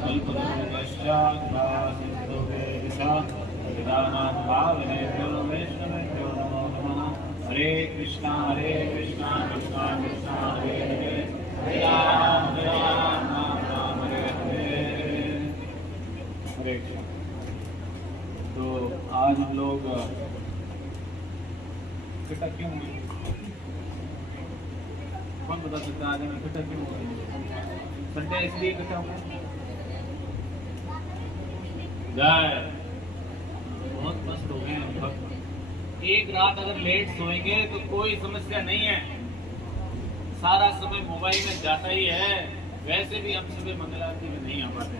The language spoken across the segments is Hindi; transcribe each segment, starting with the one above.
कल्पतरुश्च कृपासिन्धुभ्यो विदानां भावनेभ्यो वैष्णवेभ्यो नमो नमः। हरे कृष्णा कृष्णा कृष्णा हरे हरे, हरे राम राम राम हरे हरे। हरे कृष्ण। तो आज हम लोग इकट्ठा क्यों हुए? कौन बता सकता है आज हम इकट्ठा क्यों हुए? संडे इसलिए इकट्ठा हुए? जय, बहुत मस्त हो गए हम भक्त। एक रात अगर लेट सोएंगे तो कोई समस्या नहीं है, सारा समय मोबाइल में जाता ही है। वैसे भी हम सुबह मंगल आरती में नहीं आ पाते,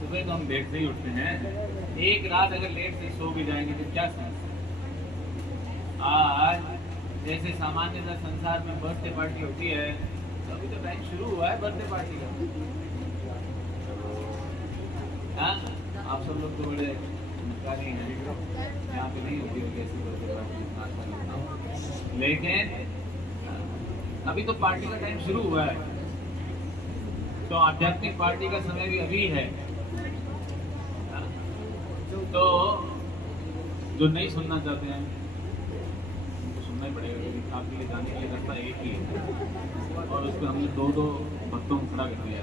सुबह तो हम लेट से ही उठते हैं। एक रात अगर लेट से सो भी जाएंगे तो क्या समस्या। आज जैसे सामान्यतः संसार में बर्थडे पार्टी होती है, अभी तो टाइम शुरू हुआ है बर्थडे पार्टी का। हाँ, आप सब लोग तो बड़े नकारी हैं, यहाँ पे नहीं होती होगी ऐसी बर्थडे पार्टी, लेकिन अभी तो पार्टी का टाइम शुरू हुआ है, तो आध्यात्मिक पार्टी का समय भी अभी है। तो जो नहीं सुनना चाहते हैं उनको सुनना ही पड़ेगा, क्योंकि आपके लिए जाने के लिए रास्ता एक ही है। और उस पर हमने दो भक्तों को खड़ा कर दिया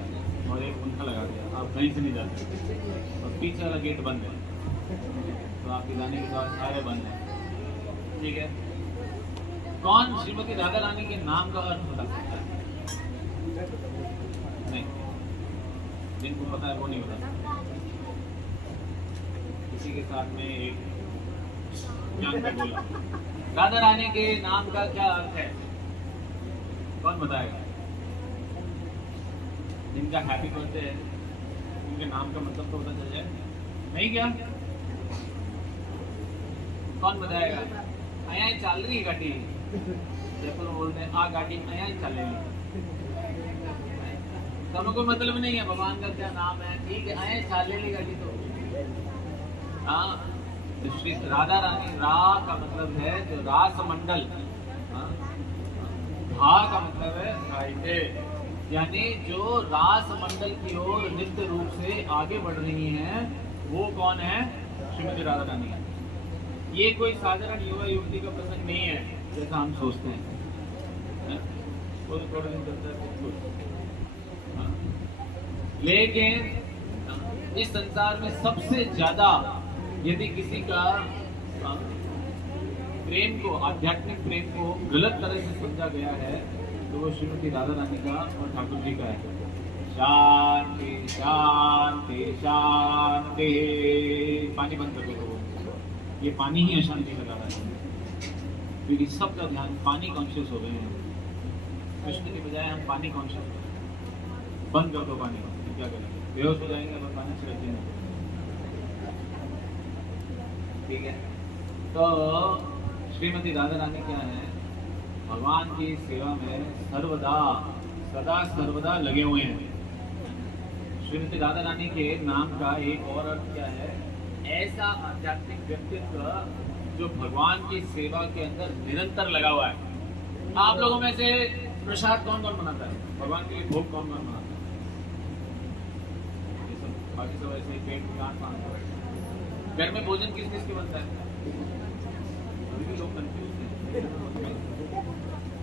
और एक पंखा लगा दिया, आप कहीं से नहीं जा सकते। और पीछे वाला गेट बंद है, तो आपके जाने के बाद सारे बंद हैं। ठीक है, कौन श्रीमती राधा रानी के नाम का अर्थ बता सकता है? नहीं, जिनको पता है वो नहीं बता सकता। किसी के साथ में एक ज्ञान पे बोला, राधा रानी के नाम का क्या अर्थ है? कौन बताएगा? जिनका हैप्पी बर्थडे है उनके नाम का मतलब तो पता चल जाए, नहीं क्या? कौन बताएगा? आया चल रही गाड़ी, जयपुर में बोलते हैं आ गाड़ी आया चल रही। दोनों को मतलब नहीं है भगवान का क्या नाम है, ठीक है, आया चल रही गाड़ी। तो हाँ, श्री राधा रानी, रा का मतलब है जो रास मंडल, भा का मतलब है गाइडे, यानी जो रास मंडल की ओर नित्य रूप से आगे बढ़ रही हैं, वो कौन है? श्रीमती राधा रानी। ये कोई साधारण युवा युवती का प्रसंग नहीं है जैसा हम सोचते हैं। थोड़े दिन चलता है कुछ, लेकिन इस संसार में सबसे ज्यादा यदि किसी का प्रेम को, आध्यात्मिक प्रेम को गलत तरह से समझा गया है तो वो श्रीमती राधा रानी का और ठाकुर जी का है। शांति शांति शांति। पानी बंद कर दो, ये पानी ही अशांति लगा रहा है, क्योंकि सबका ध्यान पानी कॉन्शियस हो गए हैं। कृष्ण के बजाय हम पानी कॉन्शियस हो गए। बंद कर दो पानी, क्या करें? बेहोश हो जाएंगे अगर पानी से रखेंगे। ठीक है, तो श्रीमती राधा रानी क्या है? भगवान की सेवा में सर्वदा सदा सर्वदा लगे हुए हैं। श्रीमती राधा रानी के नाम का एक और अर्थ क्या है? ऐसा आध्यात्मिक व्यक्तित्व जो भगवान की सेवा के अंदर निरंतर लगा हुआ है। आप लोगों में से प्रसाद कौन कौन बनाता है? भगवान के लिए भोग कौन कौन बनाता है? बाकी सब ऐसे पेट काट मांगता है। घर में भोजन किस किस के बनता है? अभी भी लोग कंफ्यूज हैं।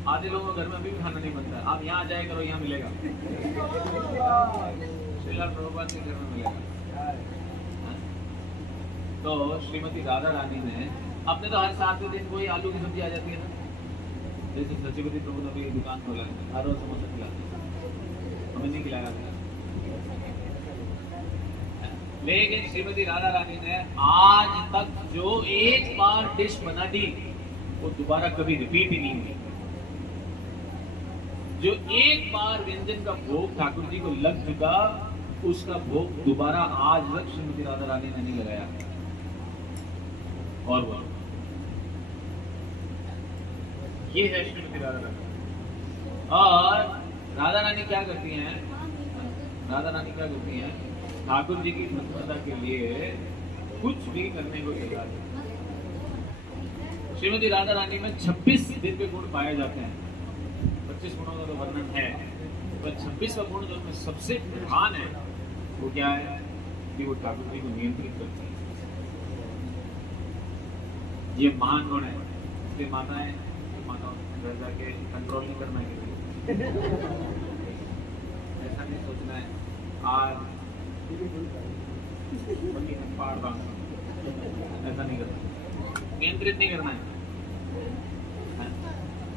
आधे लोगों के घर में अभी भी खाना नहीं बनता है। आप यहाँ जाए करो, यहाँ मिलेगा। श्रीलाल प्रभुपाद के घर में मिलेगा। तो श्रीमती राधा रानी ने अपने तो हर 7वें दिन कोई आलू की सब्जी आ जाती है ना, जैसे सचिवती प्रभु ने भी दुकान खोला है, हर रोज समोसा खिलाते हैं, हमें नहीं खिलाया गया। लेकिन श्रीमती राधा रानी ने आज तक जो एक बार डिश बना दी वो दोबारा कभी रिपीट ही नहीं हुई। जो एक बार व्यंजन का भोग ठाकुर जी को लग चुका, उसका भोग दोबारा आज तक श्रीमती राधा रानी ने नहीं लगाया। और वो ये है श्रीमती राधा रानी। और राधा रानी क्या करती हैं? राधा रानी क्या करती हैं? ठाकुर जी की प्रसन्नता के लिए कुछ भी करने को तैयार है। श्रीमती राधा रानी में 26 दिव्य गुण पाए जाते हैं। 25 गुणों का तो वर्णन है, उसका 26वां गुण जो उसमें सबसे प्रधान है वो क्या है कि वो ठाकुर जी को नियंत्रित करती है। ये महान गुण है। इसलिए माताएं घर जाके कंट्रोल नहीं करना है ऐसा नहीं सोचना है आज पहाड़ बांध, ऐसा नहीं करना, नियंत्रित नहीं करना है।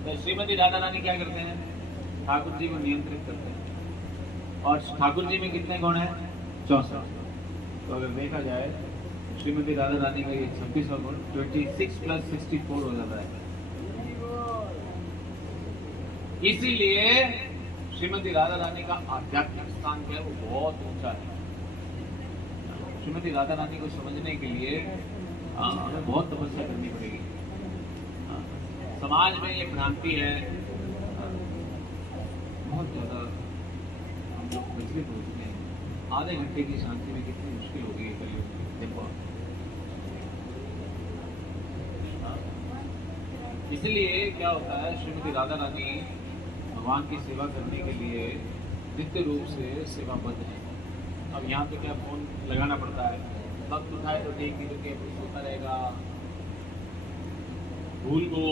तो श्रीमती राधा रानी क्या करते हैं, ठाकुर जी को नियंत्रित करते हैं। और ठाकुर जी में कितने गुण हैं? 64। तो अगर देखा जाए श्रीमती राधा रानी का ये 26वां गुण 26 + 64 हो जाता है। इसीलिए श्रीमती राधा रानी का आध्यात्मिक स्थान क्या है, वो बहुत ऊंचा है। श्रीमती राधा रानी को समझने के लिए हमें बहुत तपस्या करनी पड़ेगी। समाज में ये भ्रांति है, बहुत ज्यादा हम लोग विचलित हो चुके हैं। आधे घंटे की शांति में कितनी मुश्किल होगी ये कलयुग में, देखो। इसलिए क्या होता है, श्रीमती राधा रानी भगवान की सेवा करने के लिए नित्य रूप से सेवाबद्ध है। अब यहाँ पे क्या फोन लगाना पड़ता है, वक्त उठाए तो ठीक, नहीं तो क्या सोता रहेगा, भूल को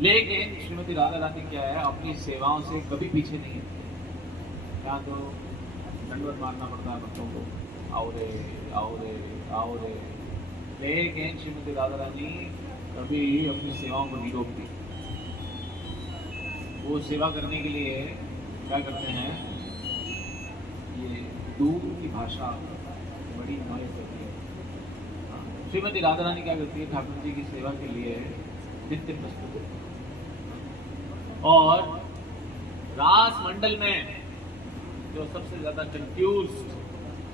लेकिन श्रीमती राधा रानी क्या है, अपनी सेवाओं से कभी पीछे नहीं है। क्या तो दंडवत मारना पड़ता है भक्तों को, आओ रे आओ रे आओ रे, लेकिन श्रीमती राधा रानी कभी अपनी सेवाओं को नहीं रोकती। वो सेवा करने के लिए क्या करते हैं, ये दूर की भाषा बड़ी नॉइज होती है। श्रीमती राधा रानी क्या करती है, ठाकुर जी की सेवा के लिए नित्य प्रस्तुत है। और रास मंडल में जो सबसे ज्यादा कंफ्यूज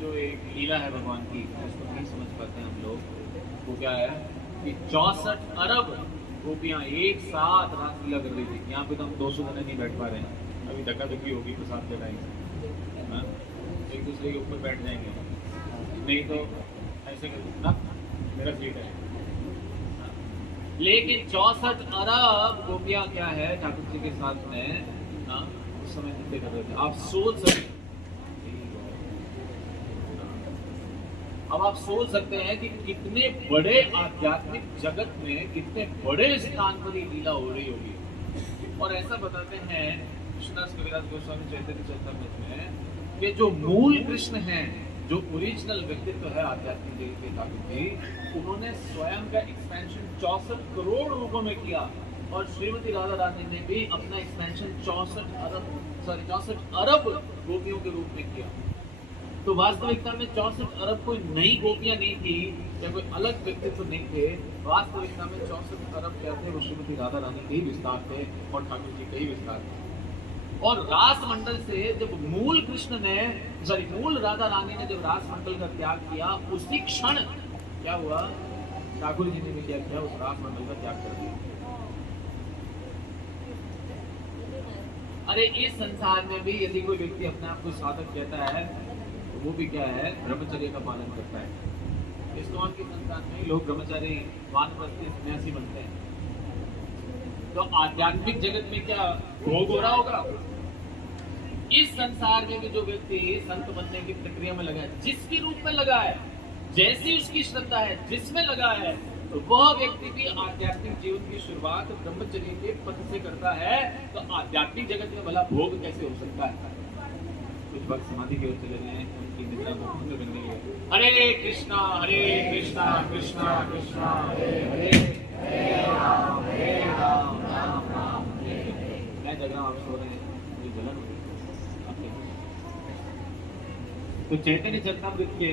जो एक लीला है भगवान की, उसको नहीं समझ पाते हैं हम लोग, वो क्या है कि 64 अरब गोपियां एक साथ रास लीला कर रही थी। यहाँ पे तो हम 200 जने नहीं बैठ पा रहे हैं, अभी धक्का धक्की होगी प्रसाद के टाइम, एक दूसरे के ऊपर बैठ जाएंगे, नहीं तो ऐसे ना मेरा सीट है। लेकिन 64 अरब गोपियां क्या है ठाकुर जी के साथ में उस समय नृत्य कर रहे थे। आप सोच सकते, अब आप सोच सकते हैं कि कितने बड़े आध्यात्मिक जगत में कितने बड़े स्थान पर ये लीला हो रही होगी। और ऐसा बताते हैं कृष्णदास कविराज गोस्वामी चैतन्य चरितामृत में कि जो मूल कृष्ण हैं, जो ओरिजिनल व्यक्तित्व है आध्यात्मिक जगत के ठाकुर जी, उन्होंने स्वयं का एक्सपेंशन 64 करोड़ रूपों में किया। और श्रीमती राधा रानी ने भी अपना एक्सपेंशन 64 अरब गोपियों के रूप में किया। तो वास्तविकता में 64 अरब कोई नई गोपियां नहीं थी या कोई अलग व्यक्तित्व नहीं थे। वास्तविकता में 64 अरब क्या थे, वो श्रीमती राधा रानी के ही विस्तार थे और ठाकुर जी के ही विस्तार थे। और रास मंडल से जब मूल कृष्ण ने मूल राधा रानी ने जब रास मंडल का त्याग किया, उसी क्षण क्या हुआ, ठाकुर जी ने भी क्या किया, उस रास मंडल का त्याग कर दिया। अरे इस संसार में भी यदि कोई व्यक्ति अपने आप को साधक कहता है तो वो भी क्या है, ब्रह्मचर्य का पालन करता है। इस नॉन के संसार में लोग ब्रह्मचारी वानप्रस्थी सन्यासी बनते हैं। तो आध्यात्मिक जगत में क्या भोग हो रहा होगा? इस संसार में भी जो व्यक्ति संत बनने की प्रक्रिया में लगा है, जिसके रूप में लगा है, जैसी उसकी श्रद्धा है, जिसमें लगा है, तो वह व्यक्ति भी आध्यात्मिक जीवन की शुरुआत ब्रह्मचर्य के पथ से करता है। तो आध्यात्मिक जगत में भला भोग कैसे हो सकता है? कुछ भक्त समाधि की ओर चले गए हैं, उनकी निद्रा को भंग करने के लिए हरे कृष्णा कृष्णा कृष्णा हरे हरे, हरे राम राम राम हरे हरे। मैं जग रहा हूँ, आप सो रहे हैं, मुझे जलन हो रही है। तो चैतन्य चरितामृत के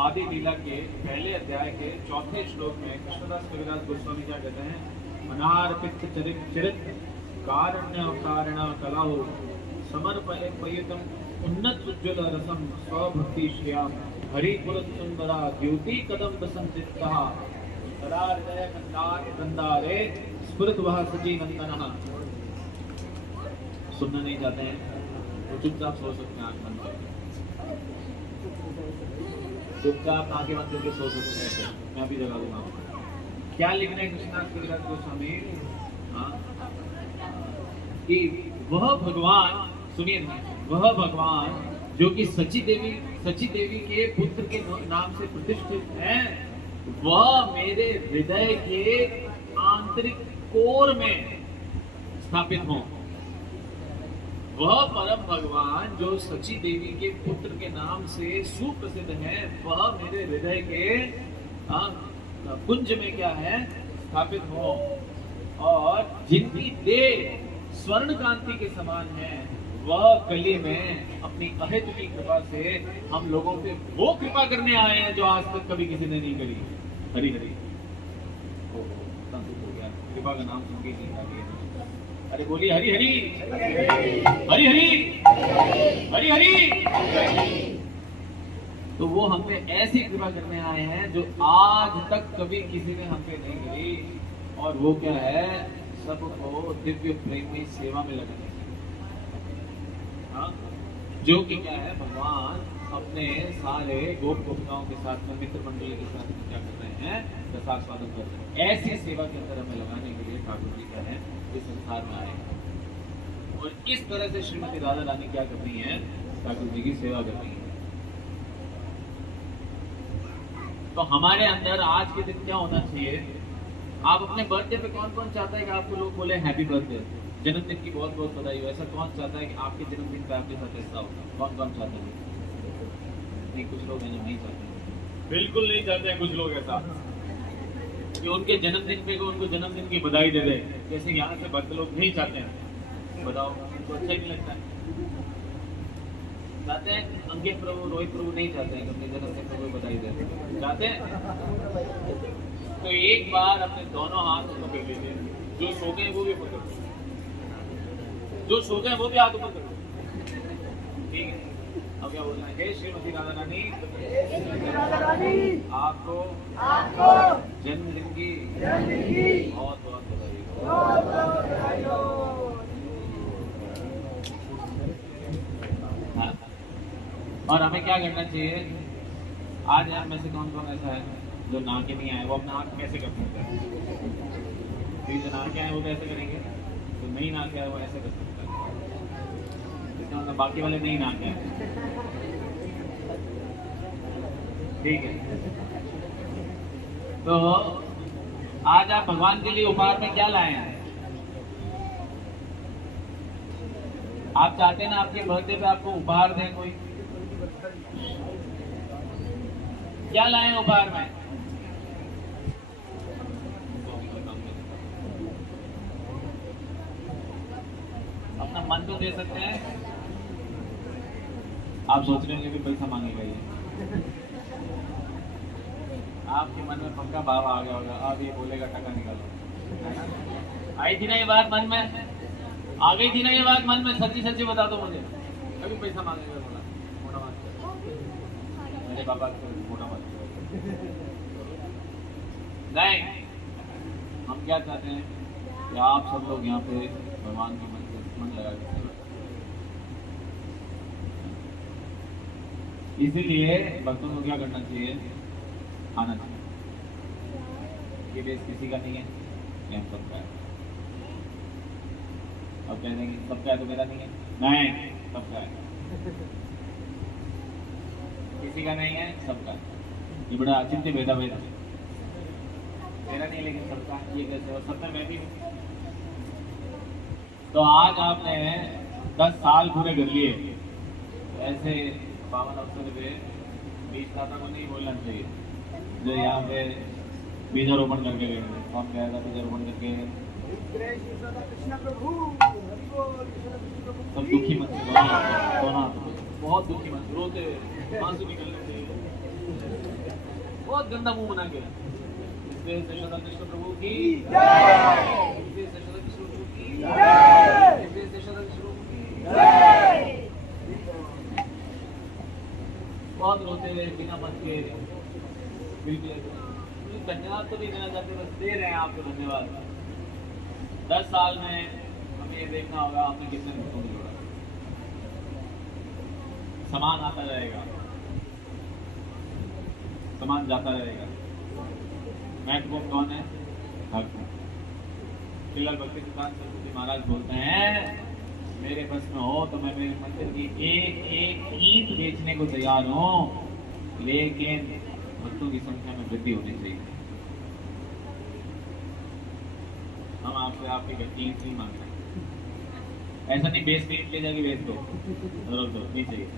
आदि लीला के पहले अध्याय के 4वें श्लोक में कृष्णदास कविराज गोस्वामी क्या कहते हैं, अनार्पित चरित कारण्य कारण कलाहो समर्पयितम उन्नत उज्ज्वल रसम स्वभक्ति श्रियाम हरिपुर सुंदरा द्योति कदम संचिता हृदय कंदारे स्फुरत वह सची नंदन। सुनना नहीं चाहते हैं तो चुपचाप सो सकते हैं, आंख बंद करके चुपचाप आंखें बंद करके सो सकते हैं। मैं भी जगा दूंगा। क्या लिख रहे हैं कृष्णदास कविराज गोस्वामी? कि वह भगवान, सुनिए ना, वह भगवान जो कि सची देवी के पुत्र के नाम से प्रतिष्ठित है, वह मेरे हृदय के आंतरिक कोर में स्थापित हो। वह परम भगवान जो सची देवी के पुत्र के नाम से सुप्रसिद्ध है, वह मेरे हृदय के कुंज में क्या है, स्थापित हो। और जिनकी देह स्वर्ण कांति के समान है, वह कली में अपनी अहित की कृपा से हम लोगों पे वो कृपा करने आए हैं जो आज तक कभी किसी ने नहीं करी। हरि हरि हो गया, कृपा का नाम सुन के नहीं आ गया। अरे बोलिए हरि हरि हरि हरि हरि हरि। तो वो हम पे ऐसी कृपा करने आए हैं जो आज तक कभी किसी ने हम पे नहीं करी। और वो क्या है, सबको दिव्य प्रेम में सेवा में लगाने, जो कि क्या है, भगवान अपने सारे गोप गोपिकाओं के साथ में, मित्र मंडली के साथ में क्या कर रहे हैं, रसास्वादन कर रहे हैं। ऐसी सेवा के अंदर हमें लगाने के लिए ठाकुर जी क्या है, इस संसार में आए। और इस तरह से श्रीमती राधा रानी क्या कर रही है, ठाकुर जी की सेवा कर रही है। तो हमारे अंदर आज के दिन क्या होना चाहिए, आप अपने बर्थडे पे कौन कौन चाहता है कि आपको लोग बोले हैप्पी बर्थडे, जन्मदिन की बहुत बहुत बधाई हो। ऐसा कौन चाहता है कि आपके जन्मदिन पे आपके साथ ऐसा हो? कौन कौन चाहता है? नहीं, कुछ लोग हैं जो नहीं चाहते, बिल्कुल नहीं चाहते हैं कुछ लोग ऐसा कि उनके जन्मदिन पे उनको जन्मदिन की बधाई दे दे। जैसे यहाँ से भक्त लोग नहीं चाहते हैं, बताओ, उनको अच्छा ही नहीं लगता है। चाहते हैं अंकित प्रभु, रोहित प्रभु नहीं चाहते हैं कि अपने जन्मदिन पे कोई बधाई दे, चाहते हैं। तो एक बार अपने दोनों हाथ पकड़ लीजिए, जो सो गए वो भी पकड़, जो सो गए वो भी हाथ ऊपर करो, ठीक है। अब क्या बोलना है, जय श्रीमती राधा रानी, आपको जन्मदिन की बहुत बहुत बधाई हो। और हमें क्या करना चाहिए, आज यार में से कौन कौन ऐसा है जो नहा के नहीं आए, वो अपना हाथ कैसे कर सकते हैं? जो नहा के आए वो कैसे करेंगे, जो नहीं नहा के आए वो ऐसे कर सकते हैं। इसका मतलब बाकी वाले नहीं नहा के आए, ठीक है। तो आज आप भगवान के लिए उपहार में क्या लाए हैं? आप चाहते हैं ना आपके बर्थडे पे आपको उपहार दें कोई, क्या लाए उपहार में? अपना मन तो दे सकते हैं। आप सोच रहे होंगे कि पैसा मांगेगा ये, आपके मन में पक्का भाव आ गया होगा, अब ये बोलेगा टका निकालो। आई थी ना ये बात मन में, आ गई थी ना ये बात मन में, सच्ची सच्ची बता दो मुझे, कभी पैसा मांगेगा? बोला मोटा मत, मेरे पापा को मोटा मत नहीं। हम क्या चाहते हैं कि आप सब लोग यहाँ पे भगवान के मन लगा के, इसीलिए भक्तों को क्या करना चाहिए, आना चाहिए। ये देश किसी का नहीं है, ये हम सबका है। अब कह देंगे सबका है तो मेरा नहीं है, नहीं, सबका है। किसी का नहीं है, सबका है। ये बड़ा अचिंत्य भेदा भेद है, मेरा नहीं लेकिन सबका, ये कैसे हो? सब में मैं भी हूँ। तो आज आपने 10 साल पूरे कर लिए, ऐसे पावन अवसर पे बीज खाता को नहीं बोलना चाहिए जो यहाँ पे बीजारोपण करके गए थे। कौन गया था बीजारोपण करके? सब दुखी मत से, बहुत दुखी मत, रोते आंसू निकलने चाहिए, बहुत गंदा मुंह बना गया। इसलिए कृष्ण प्रभु की जय, इसलिए कृष्ण प्रभु की जय, इसलिए कृष्ण प्रभु की जय। बहुत रोते हुए बिना मत के, बिल्कुल धन्यवाद तो नहीं देना चाहते, बस दे रहे हैं आपको धन्यवाद। 10 साल में हमें ये देखना होगा हमने कितने भक्तों को जोड़ा। सामान आता रहेगा, सामान जाता रहेगा, महत्वपूर्ण कौन है? भक्त। फिलहाल भक्ति सिद्धांत सरस्वती महाराज बोलते हैं, मेरे बस में हो तो मैं मेरे मंदिर की एक एक ईंट बेचने को तैयार हूं, लेकिन भक्तों की संख्या में वृद्धि होनी चाहिए। हम आपसे आपकी ईंट नहीं मांग रहे, ऐसा नहीं बेच ईंट ले जाके बेच दो, नहीं चाहिए।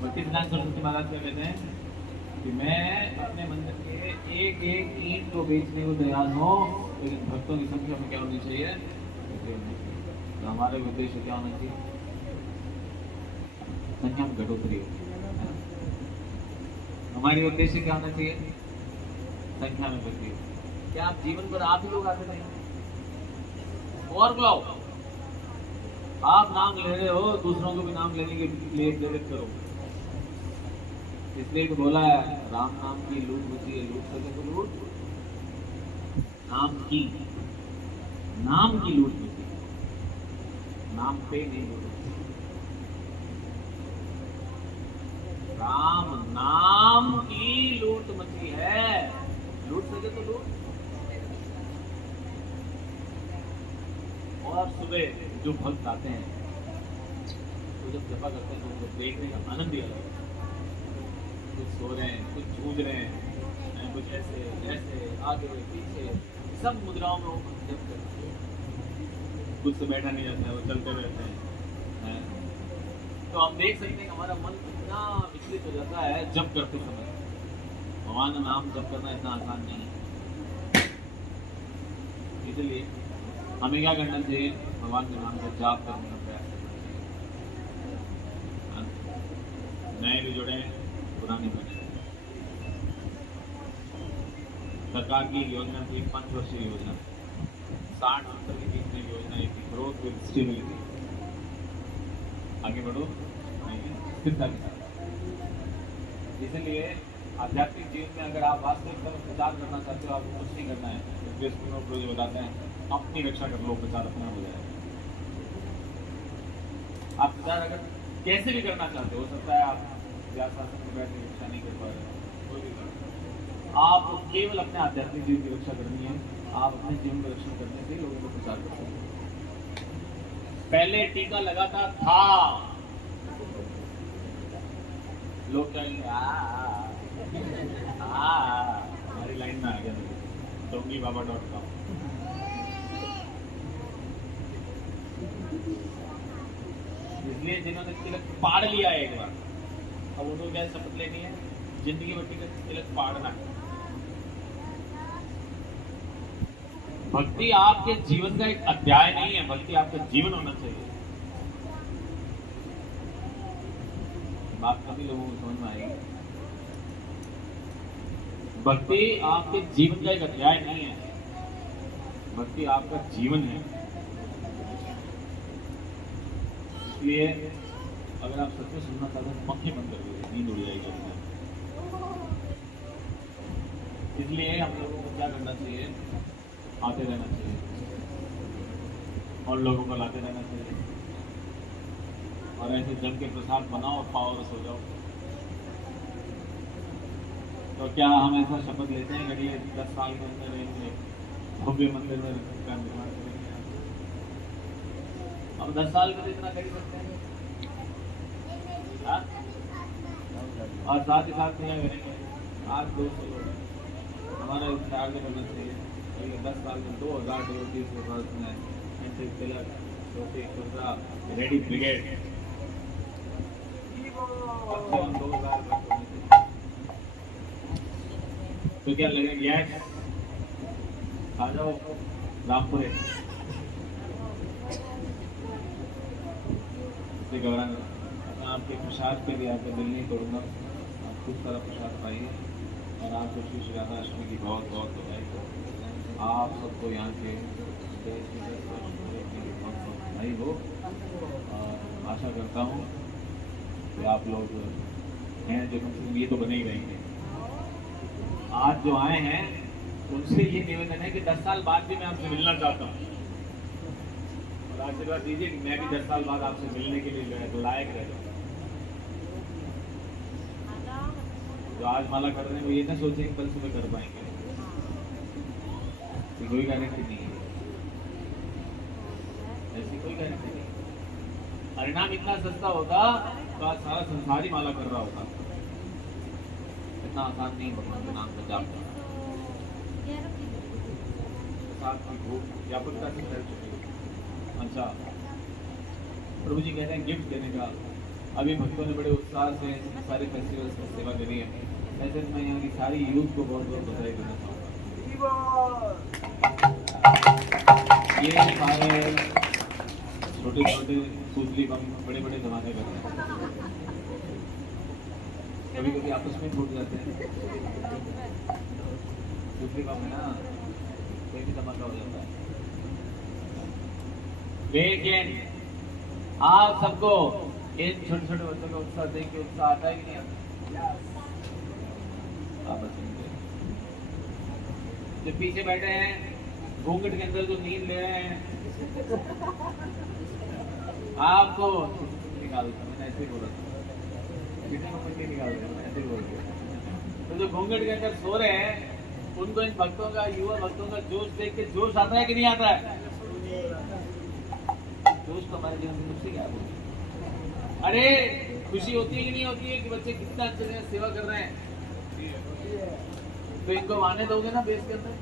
भक्ति सिद्धांत सरस्वती महाराज क्या कहते हैं कि मैं अपने मंदिर के एक एक ईंट को बेचने को तैयार हूं, लेकिन भक्तों की संख्या में क्या होनी चाहिए? तो हमारे उद्देश्य क्या होना चाहिए? संख्या में घटोतरी हो। हमारी उद्देश्य क्या होना चाहिए? संख्या में वृद्धि हो। क्या आप जीवन पर आप ही लोग आते नहीं? और बुलाओ, आप नाम ले रहे हो, दूसरों को भी नाम लेने के लिए प्रेरित करो। इसलिए तो बोला है, राम नाम की लूट होती है, लूट सके तो लूट नाम की लूट होती है, नाम पे नहीं लूट। राम नाम की लूट मची है, लूट सके तो लूट। और सुबह जो भक्त आते हैं तो जब जपा करते हैं तो उनको देखने का आनंद ही अलग है। कुछ सो रहे हैं, कुछ जूझ रहे हैं, कुछ ऐसे ऐसे आगे पीछे सब मुद्राओं में वो जप करते हैं। कुछ से बैठा नहीं जाता है, वो चलते रहते हैं। तो हम देख सकते हैं कि हमारा मन कितना विचलित हो जाता है जप करते समय। भगवान का नाम जप करना इतना आसान नहीं है। इसलिए हमें क्या करना चाहिए? भगवान के नाम का जाप करने का प्रयास करना चाहिए। नए भी जुड़े, पुराने बने। सरकार की योजना थी 5 वर्षीय योजना, 60-70 के बीच में योजना एक ग्रोथ विद स्टेबिलिटी। आगे बढ़ो स्थिरता के साथ। इसलिए आध्यात्मिक जीवन में अगर आप वास्तविक प्रचार करना चाहते हो, आपको कुछ नहीं करना है। जो बताते हैं अपनी रक्षा कर लो, प्रचार अपना हो जाए। आप प्रचार अगर कैसे भी करना चाहते हो सकता है आप शासन में बैठ के रक्षा नहीं कर पा रहे, कोई भी कर। आप केवल अपने आध्यात्मिक जीवन की रक्षा करनी है। आप अपने जीवन की रक्षा करने से लोगों को प्रचार कर सकते हैं। पहले टीका लगाता था, लोग कहेंगे हमारी लाइन में आ गया dongiBaba.com। इसलिए जिन्होंने तिलक पाड़ लिया है एक बार, अब उनको क्या शपथ लेनी है? जिंदगी भर तिलक पाड़ना है। भक्ति आपके जीवन का एक अध्याय नहीं है, भक्ति आपका जीवन होना चाहिए। बात सभी लोगों को समझ में आएगी। भक्ति आपके जीवन का एक अध्याय नहीं है, भक्ति आपका जीवन है। इसलिए अगर आप सच में सुनना चाहते हैं, पंखे बंद कर दीजिए, नींद उड़ जाएगी। इसलिए हम लोगों को क्या करना चाहिए? आते रहना चाहिए और लोगों को लाते रहना चाहिए। और ऐसे जम के प्रसाद बनाओ और पाओ और सो जाओ। तो क्या हम ऐसा शपथ लेते हैं कि अगले 10 साल के अंदर रहेंगे, भव्य मंदिर में का निर्माण करेंगे? अब 10 साल में तो इतना कर ही सकते हैं। और साथ ही साथ क्या करेंगे? आज 200 लोग हैं, हमारा इंतजार करना चाहिए। 10 साल में 2000 डिवोटीज के पास में ऐसे तिलक, छोटे खुर्रा, रेडी ब्रिगेड 2000। तो क्या लगेगा? यस, आ जाओ रामपुरे। इससे घबराना, आपके प्रसाद के लिए आपका दिल नहीं तोड़ूंगा। आप खूब सारा प्रसाद पाइए और आपको श्री श्री राधाष्टमी की बहुत बहुत बधाई। आप सबको यहाँ के बधाई हो। और आशा करता हूँ कि आप लोग हैं जो कम से कम ये तो बने ही रहेंगे। आज जो आए हैं उनसे ये निवेदन है कि 10 साल बाद भी मैं आपसे मिलना चाहता हूँ, और आशीर्वाद दीजिए कि मैं भी 10 साल बाद आपसे मिलने के लिए लायक रह जाऊँ। जो आज माला कर रहे हैं वो ये ना सोचें कि कल सुबह कर पाएंगे, कोई गारंटी नहीं है। ऐसी कोई गारंटी नहीं। परिणाम इतना सस्ता होता तो आज सारा संसार ही माला कर रहा होता। इतना आसान नहीं भगवान के नाम का जाप करना। साथ की भूख व्यापकता से फैल चुकी है। अच्छा, प्रभु जी कहते हैं गिफ्ट देने का। अभी भक्तों ने बड़े उत्साह से सारे फेस्टिवल्स में सेवा करी है। ऐसे मैं यहाँ की सारी यूथ को बहुत बहुत बधाई देना चाहूँगा। ये सारे छोटे छोटे सूतली बम बड़े बड़े धमाके करते हैं, कभी कभी आपस में फूट जाते हैं। सूतली बम है ना, कोई भी धमाका हो जाता है। लेकिन आप सबको इन छोटे छोटे बच्चों का उत्साह देख के उत्साह आता है कि नहीं आता? आप जो पीछे बैठे हैं घूंघट के अंदर जो नींद ले रहे हैं आपको निकाल दो। मैंने ऐसे ही बोला था, निकाल दो, ऐसे ही बोल दिया। तो जो घूंघट के अंदर सो रहे हैं उनको इन भक्तों का, युवा भक्तों का जोश देख के जोश आता है कि नहीं आता है? जोश तो हमारे जीवन में मुझसे क्या बोलते? अरे खुशी होती है कि नहीं होती है कि बच्चे कितना अच्छे से सेवा कर रहे हैं? तो इनको माने दोगे ना बेस के अंदर?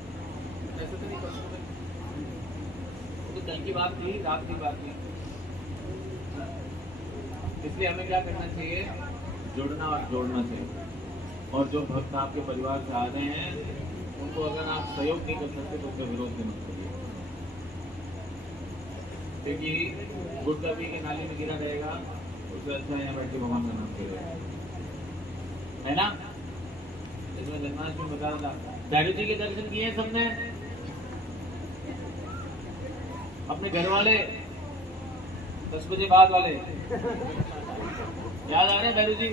ऐसे तो नहीं कर सकते। तो कल की बात थी, रात की बात थी। इसलिए हमें क्या करना चाहिए? जुड़ना और जोड़ना चाहिए। और जो भक्त आपके परिवार से आ रहे हैं उनको अगर आप सहयोग नहीं कर सकते तो उसका विरोध नहीं मत करिए, क्योंकि गुड़ कभी के नाली में गिरा रहेगा उससे अच्छा यहाँ बैठ के भगवान का नाम करेगा, है ना? इसमें जन्माष्टमी बता रहा था, दारू जी के दर्शन किए सबने? अपने घर वाले 10 बजे बाद वाले याद आ रहे हैं? दारू जी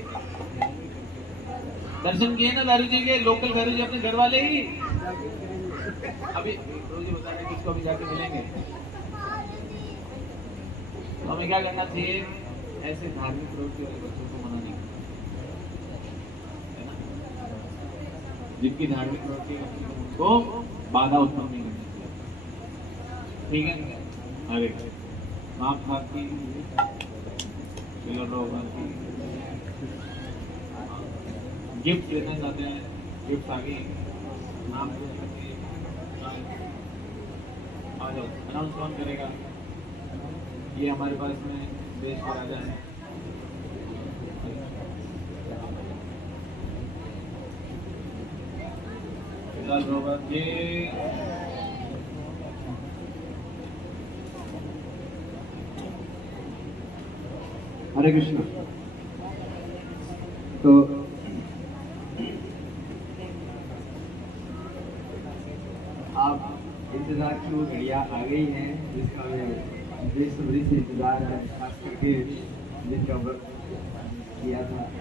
दर्शन किए ना? दारू जी के लोकल दारू जी अपने घर वाले ही। अभी रोज बता रहे किसको अभी जाके मिलेंगे। तो हमें क्या करना चाहिए? ऐसे धार्मिक प्रवृत्ति वाले बच्चों को मना नहीं करना, है ना? जिनकी धार्मिक प्रवृत्ति उनको बाधा उत्पन्न नहीं करनी चाहिए, ठीक है? अरे माँ खाती गिफ्ट लेना चाहते हैं, गिफ्ट आगे नाम आ जाओ। अनाउंस कौन करेगा? ये हमारे पास में देश के राजा है। ये हरे कृष्ण। तो आप इंतजार की वो घड़िया आ गई है जिसका हमें बेसब्री से इंतजार है, खास करके जिनका वक्त किया था।